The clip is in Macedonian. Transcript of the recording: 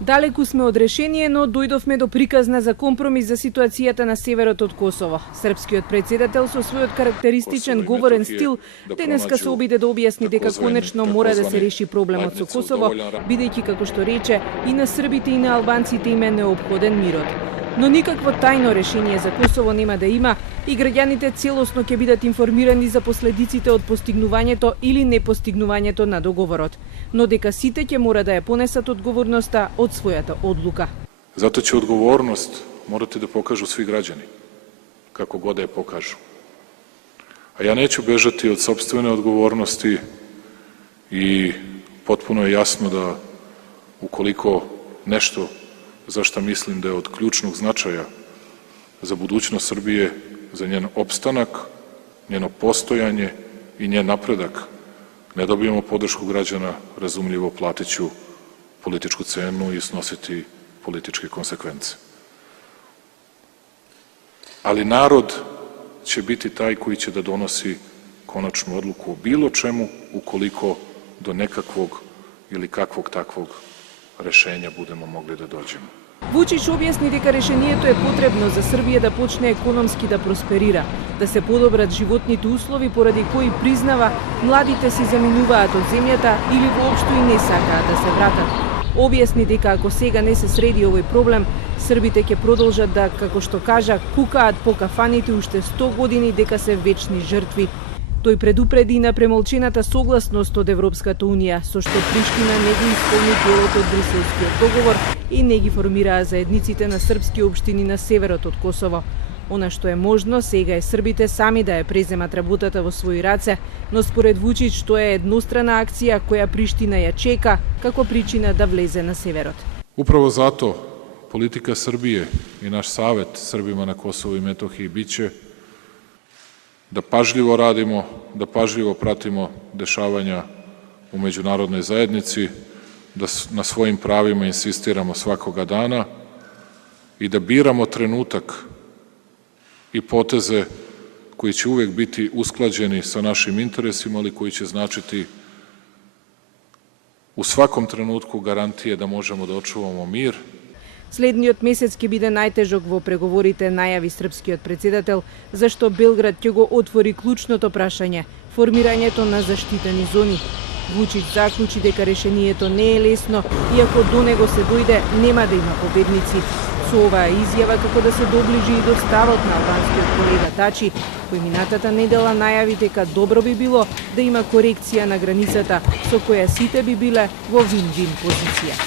Далеку сме од решение, но дојдовме до приказна за компромис за ситуацијата на северот од Косово. Српскиот председател со својот карактеристичен говорен стил денеска се обиде да објасни дека конечно мора да се реши проблемот со Косово, бидејќи како што рече и на србите и на албанците им е неопходен мирот. Но никакво тајно решение за Косово нема да има и граѓаните целосно ќе бидат информирани за последиците од постигнувањето или непостигнувањето на договорот, но дека сите ќе мора да ја понесат одговорноста од својата одлука. Zato će odgovornost morati da pokažu svi građani, kako god da je pokažu. A ja neću bežati od sopstvene odgovornosti i potpuno je jasno da ukoliko nešto za šta mislim da je od ključnog značaja za budućnost Srbije, za njen opstanak, njeno postojanje i njen napredak, ne dobijemo podršku građana, razumljivo platit ću političku cenu i snositi političke konsekvence. Ali narod će biti taj koji će da donosi konačnu odluku o bilo čemu ukoliko do nekakvog ili kakvog takvog rešenja budemo mogli da dođemo. Вучич објасни дека решението е потребно за Србија да почне економски да просперира, да се подобрат животните услови поради кои признава младите си заминуваат од земјата или воопшто и не сакаат да се вратат. Објасни дека ако сега не се среди овој проблем, србите ќе продолжат да, како што кажа, кукаат по кафаните уште 100 години дека се вечни жртви. Тој предупреди на премолчената согласност од Европската Унија, со што Приштина не го исполни делот од Бриселскиот договор и не ги формираа заедниците на српски општини на северот од Косово. Она што е можно сега е србите сами да ја преземат работата во своји раце, но според Вучич тоа е еднострана акција која Приштина ја чека како причина да влезе на северот. Upravo zato politika Srbije i naš savet Srbima na Kosovu i Metohiji biće da pažljivo radimo, da pažljivo pratimo dešavanja u međunarodnoj zajednici, da na svojim pravima insistiramo svakoga dana i da biramo trenutak i poteze koji će uvek biti usklađeni sa našim interesima, ali koji će značiti u svakom trenutku garantije da možemo da očuvamo mir. Следниот месец ќе биде најтежок во преговорите, најави српскиот председател, зашто Белград ќе го отвори клучното прашање – формирањето на заштитени зони. Вучич заклучи дека решението не е лесно и ако до него се дојде, нема да има победници. Со оваа изјава како да се доближи и до ставот на албанскиот колега Тачи, кој минатата недела најави дека добро би било да има корекција на границата, со која сите би биле во вин-вин позиција.